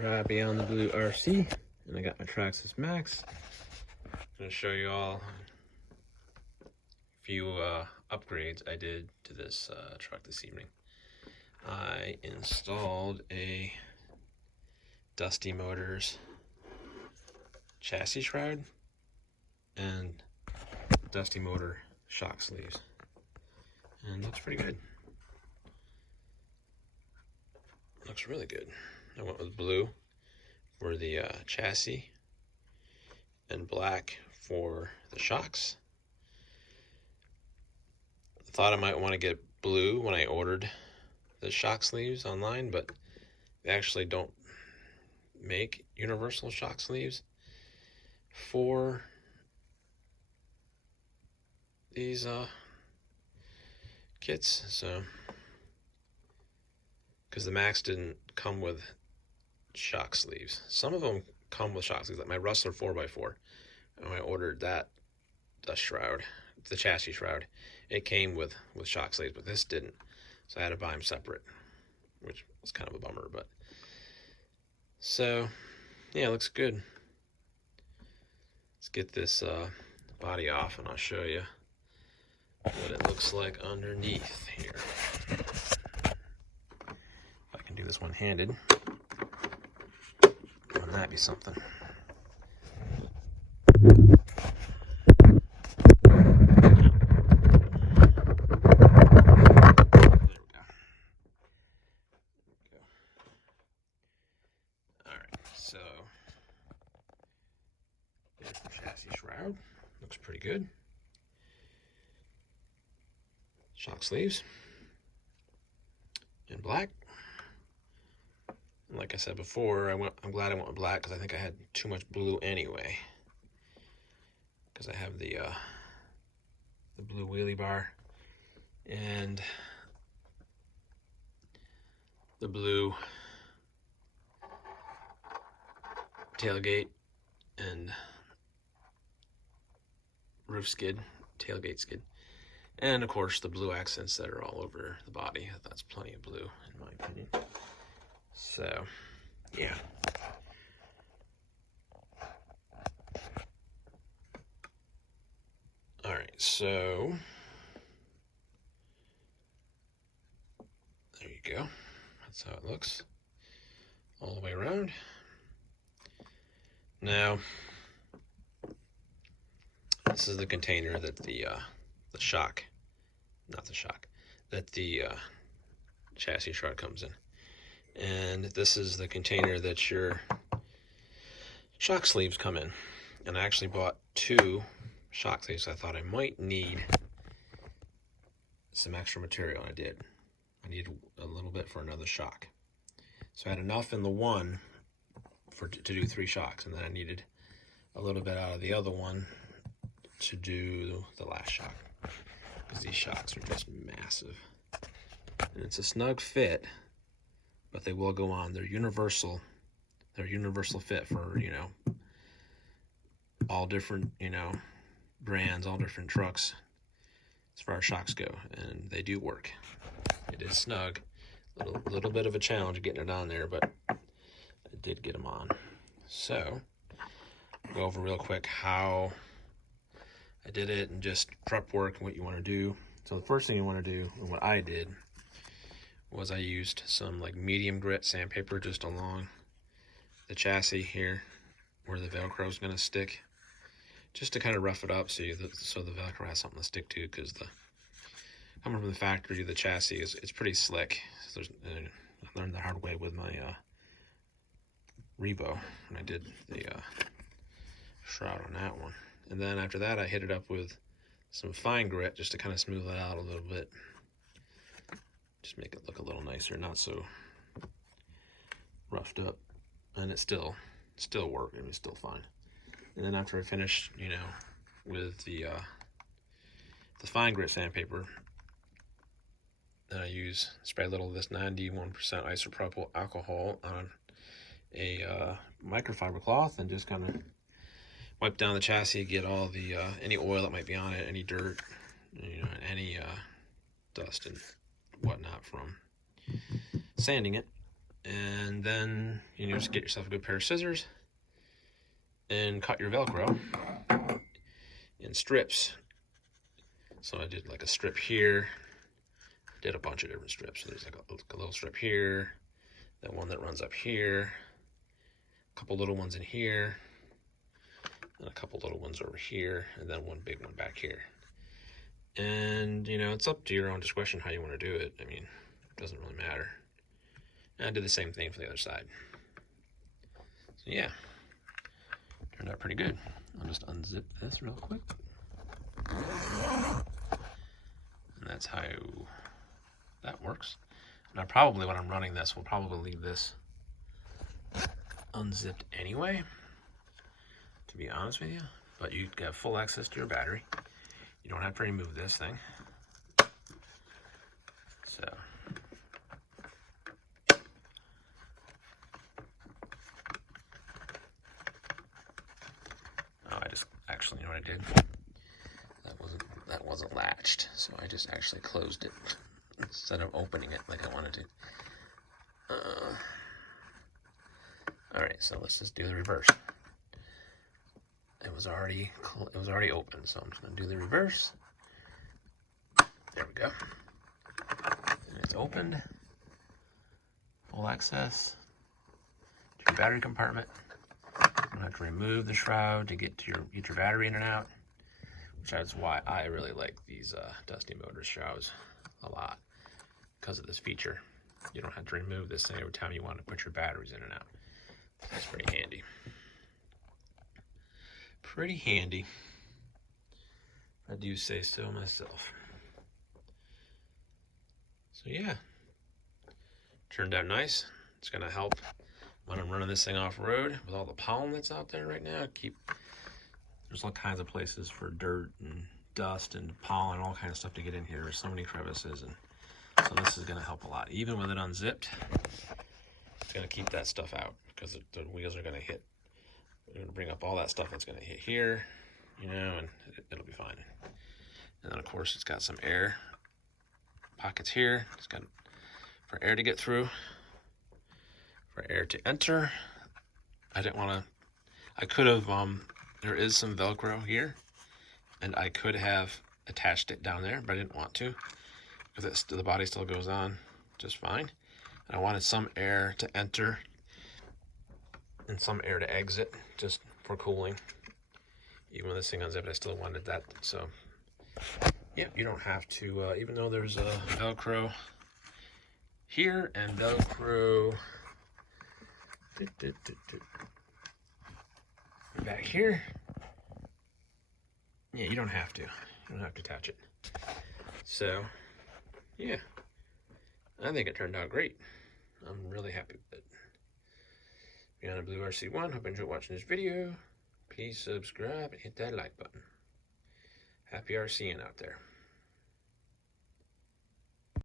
Right beyond the blue RC, and I got my Traxxas Maxx. I'm going to show you all a few upgrades I did to this truck this evening. I installed a Dusty Motors chassis shroud and Dusty Motor shock sleeves, and it looks pretty good. Looks really good. I went with blue for the chassis and black for the shocks. I thought I might want to get blue when I ordered the shock sleeves online, but they actually don't make universal shock sleeves for these kits, so because the Maxx didn't come with shock sleeves. Some of them come with shock sleeves, like my Rustler 4x4. And when I ordered that shroud, the chassis shroud, it came with shock sleeves, but this didn't. So I had to buy them separate, which was kind of a bummer. But so yeah, it looks good. Let's get this body off, and I'll show you what it looks like underneath here. If I can do this one-handed, wouldn't that be something? So, there's the chassis shroud. Looks pretty good. Shock sleeves in black. And like I said before, I'm glad I went with black because I think I had too much blue anyway. Because I have the blue wheelie bar and the blue tailgate and roof skid, tailgate skid, and of course the blue accents that are all over the body. That's plenty of blue in my opinion. So yeah, all right, so there you go. That's how it looks all the way around. Now, this is the container that the chassis shroud comes in. And this is the container that your shock sleeves come in. And I actually bought 2 shock sleeves. I thought I might need some extra material, and I did. I needed a little bit for another shock. So I had enough in the one to do 3 shocks, and then I needed a little bit out of the other one to do the last shock, because these shocks are just massive. And it's a snug fit, but they will go on. They're universal. They're universal fit for, all different, brands, all different trucks as far as shocks go, and they do work. It is snug. Little bit of a challenge getting it on there, but I did get them on. So, I'll go over real quick how I did it and just prep work and what you want to do. So the first thing you want to do, and what I did, was I used some like medium grit sandpaper just along the chassis here where the Velcro is going to stick, just to kind of rough it up so the Velcro has something to stick to, because coming from the factory, the chassis it's pretty slick. So I learned the hard way with my Revo when I did the shroud on that one. And then after that, I hit it up with some fine grit just to kind of smooth it out a little bit. Just make it look a little nicer, not so roughed up. And it still worked. It was still fine. And then after I finished, with the fine grit sandpaper, then I spray a little of this 91% isopropyl alcohol on a microfiber cloth and just kind of wipe down the chassis, get all the any oil that might be on it, any dirt, any dust and whatnot from sanding it, And then you just get yourself a good pair of scissors and cut your Velcro in strips. So I did like a strip here, did a bunch of different strips. So there's like a little strip here, that one that runs up here, a couple little ones in here, and a couple little ones over here, and then one big one back here. And it's up to your own discretion how you want to do it. I mean, it doesn't really matter. And I did the same thing for the other side. So yeah, turned out pretty good. I'll just unzip this real quick. And that's how that works. Now probably when I'm running this, we'll probably leave this unzipped anyway, to be honest with you. But you have full access to your battery. You don't have to remove this thing. So I just actually, what I did? That wasn't latched, so I just actually closed it instead of opening it like I wanted to. All right, so let's just do the reverse. It was already open, so I'm just gonna do the reverse. There we go. And it's opened. Full access to your battery compartment. You don't have to remove the shroud to get your battery in and out, which is why I really like these Dusty Motors shrouds a lot, because of this feature. You don't have to remove this thing every time you want to put your batteries in and out. That's pretty handy. Pretty handy, I do say so myself. So yeah, turned out nice. It's gonna help when I'm running this thing off road with all the pollen that's out there right now. There's all kinds of places for dirt and dust and pollen, all kinds of stuff to get in here. There's so many crevices, and so this is gonna help a lot. Even with it unzipped, it's gonna keep that stuff out, because the wheels are gonna hit. We're gonna bring up all that stuff that's gonna hit here, and it'll be fine. And then of course it's got some air pockets here. It's got for air to get through, for air to enter. I could have, there is some Velcro here, and I could have attached it down there, but I didn't want to, because the body still goes on just fine. And I wanted some air to enter and some air to exit, just for cooling. Even with this thing unzipped, I still wanted that. So yeah, you don't have to, even though there's a Velcro here and Velcro back here, yeah, you don't have to. You don't have to attach it. So yeah, I think it turned out great. I'm really happy with it. Beyond a Blue RC1, hope you enjoyed watching this video. Please subscribe and hit that like button. Happy RCing out there.